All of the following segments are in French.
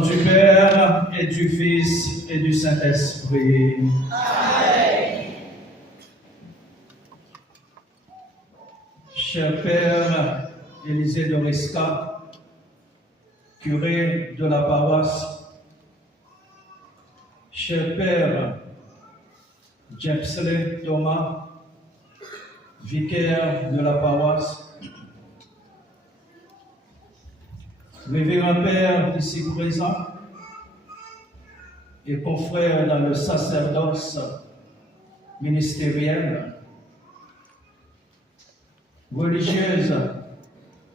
nom du Père et du Fils et du Saint-Esprit. Amen. Cher Père Élisée de Risca, curé de la paroisse, cher Père Jamesley Thomas, vicaire de la paroisse, Révérend Père ici présent et confrère dans le sacerdoce ministériel, religieuses,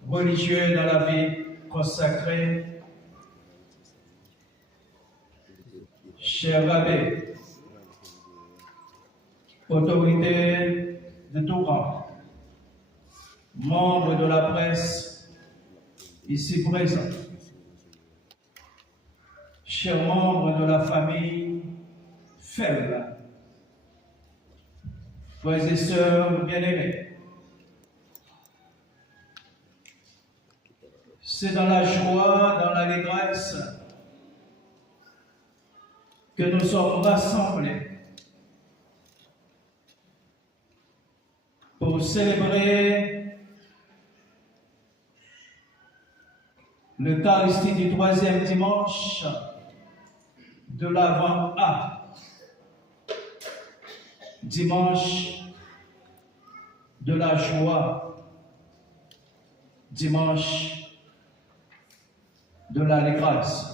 religieux dans la vie consacrée, cher abbé, autorité de tout rang, membre de la presse ici présent, chers membres de la famille Fell, frères et sœurs bien-aimés, c'est dans la joie, dans l'allégresse que nous sommes rassemblés pour célébrer l'Eucharistie du troisième dimanche de l'Avent A, dimanche de la joie, dimanche de l'allégresse.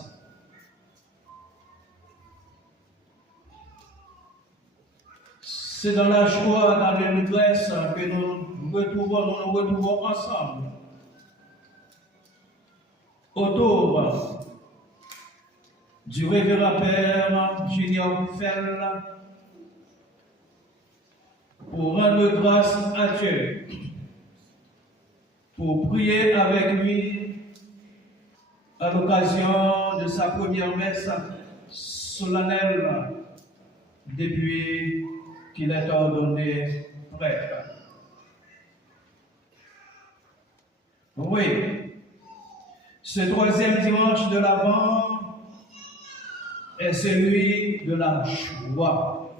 C'est dans la joie, dans l'allégresse que nous nous retrouvons ensemble autour du révérend Père Junior Fell pour rendre grâce à Dieu, pour prier avec lui à l'occasion de sa première messe solennelle depuis qu'il est ordonné prêtre. Oui. Ce troisième dimanche de l'Avent est celui de la joie.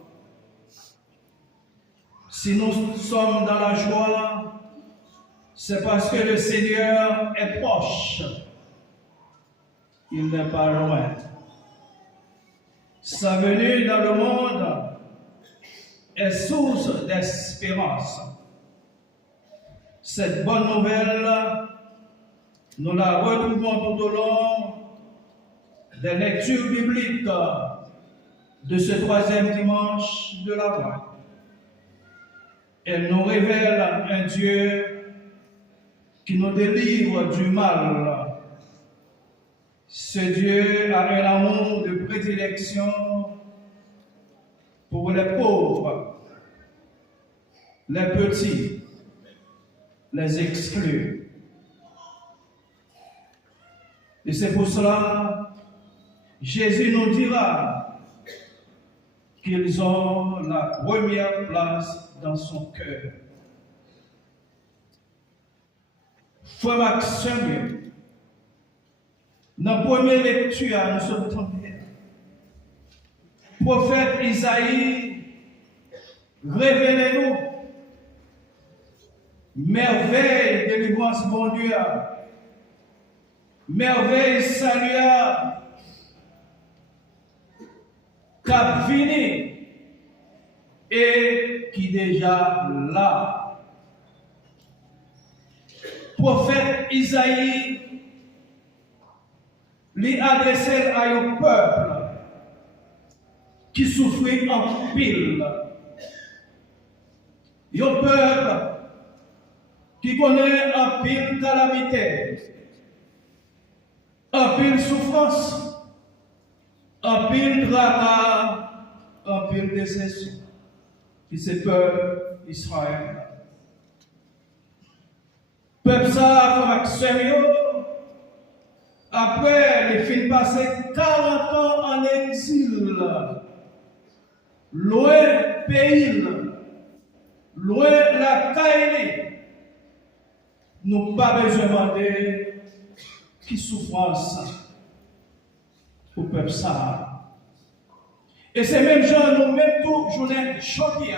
Si nous sommes dans la joie, c'est parce que le Seigneur est proche. Il n'est pas loin. Sa venue dans le monde est source d'espérance. Cette bonne nouvelle, nous la retrouvons tout au long des lectures bibliques de ce troisième dimanche de l'Avent. Elle nous révèle un Dieu qui nous délivre du mal. Ce Dieu a un amour de prédilection pour les pauvres, les petits, les exclus. Et c'est pour cela, Jésus nous dira qu'ils ont la première place dans son cœur. Frère Maxime, dans la première lecture, nous sommes tombés. Prophète Isaïe, révélez-nous merveille, délivrance, bon Dieu. Merveille, salut, cap fini et qui déjà là. Prophète Isaïe lui adressait à un peuple qui souffrait en pile. Un peuple qui connaît en pile calamité. En pile souffrance, en pile tracas, en pile décession. Et c'est peuple Israël. Peuple ça, comme sérieux, après les films passés 40 ans en exil, loin pays, loin la caille, nous pas besoin de demander qui souffrance pour le peuple ça. Et c'est même gens, nous même tout, journée choquée.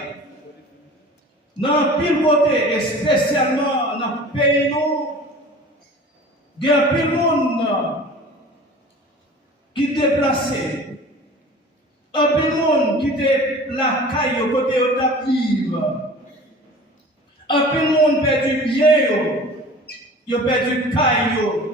Dans pile côté, et spécialement dans le pays, il y a pile de monde qui est déplacé. Un pile de monde qui est la caille au côté de la vivre. Un pile de monde perdu bien, il a perdu caille.